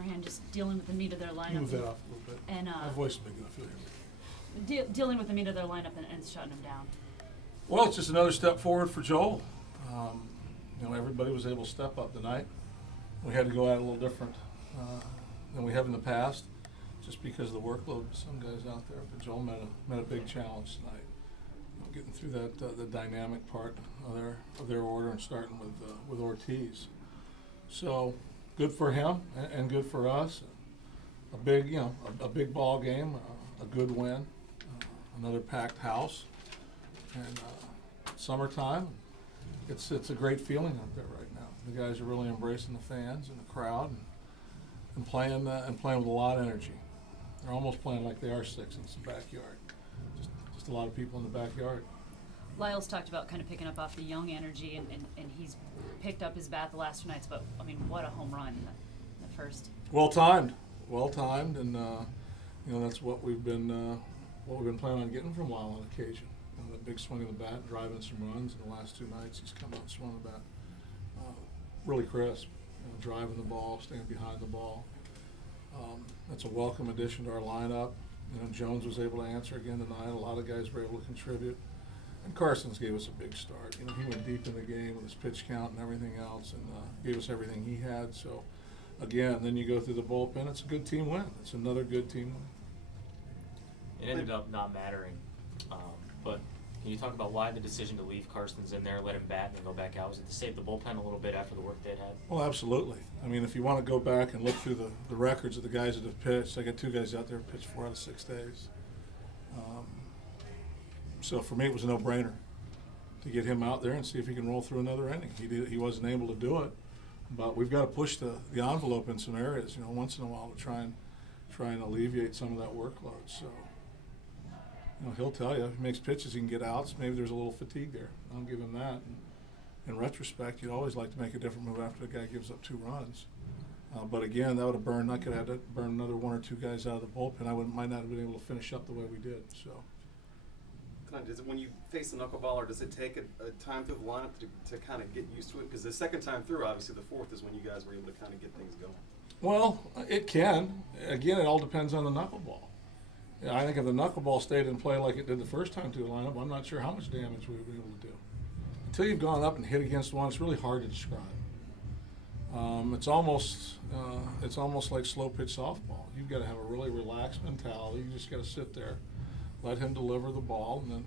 Hanrahan just dealing with the meat of their lineup. Move that off a little bit. And my voice is big enough. You'll hear me. dealing with the meat of their lineup and shutting them down. Well, it's just another step forward for Joel. Everybody was able to step up tonight. We had to go at it a little different than we have in the past, just because of the workload of some guys out there. But Joel met a big challenge tonight. Getting through that the dynamic part of their order and starting with Ortiz. So good for him and good for us. A big ball game, a good win, another packed house, and summertime. It's a great feeling out there right now. The guys are really embracing the fans and the crowd and playing with a lot of energy. They're almost playing like they are six in the backyard. Just a lot of people in the backyard. Lyle's talked about kind of picking up off the young energy, and he's picked up his bat the last 2 nights. But I mean, what a home run in the first. Well timed, and that's what we've been planning on getting from Lyle on occasion. The big swing of the bat, driving some runs. In the last 2 nights, he's come out and swung the bat really crisp, driving the ball, staying behind the ball. That's a welcome addition to our lineup. Jones was able to answer again tonight. A lot of guys were able to contribute. And Carson's gave us a big start. He went deep in the game with his pitch count and everything else, and gave us everything he had. So, again, then you go through the bullpen. It's a good team win. It's another good team win. It ended up not mattering, but can you talk about why the decision to leave Carson's in there, let him bat, and then go back out? Was it to save the bullpen a little bit after the work they'd had? Well, absolutely. I mean, if you want to go back and look through the records of the guys that have pitched, I got 2 guys out there who pitched 4 out of 6 days. So for me, it was a no-brainer to get him out there and see if he can roll through another inning. He wasn't able to do it, but we've got to push the envelope in some areas, once in a while to try and alleviate some of that workload. So, he'll tell you, if he makes pitches, he can get outs. Maybe there's a little fatigue there. I'll give him that. And in retrospect, you'd always like to make a different move after the guy gives up 2 runs. But again, that would have burned. I could have had to burn another 1 or 2 guys out of the bullpen. I might not have been able to finish up the way we did. So. When you face a knuckleballer, does it take a time through the lineup to kind of get used to it? Because the second time through, obviously the 4th is when you guys were able to kind of get things going. Well, it can. Again, it all depends on the knuckleball. I think if the knuckleball stayed in play like it did the first time through the lineup, I'm not sure how much damage we would be able to do. Until you've gone up and hit against one, it's really hard to describe. It's almost like slow pitch softball. You've got to have a really relaxed mentality. You just got to sit there, let him deliver the ball, and then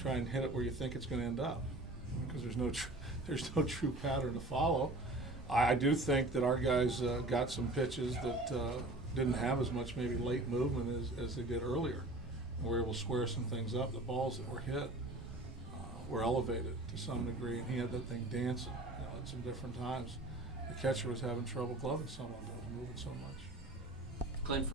try and hit it where you think it's going to end up. Because there's no true pattern to follow. I do think that our guys got some pitches that didn't have as much maybe late movement as they did earlier. And were able to square some things up. The balls that were hit were elevated to some degree, and he had that thing dancing at some different times. The catcher was having trouble gloving some of them, moving so much. Clint,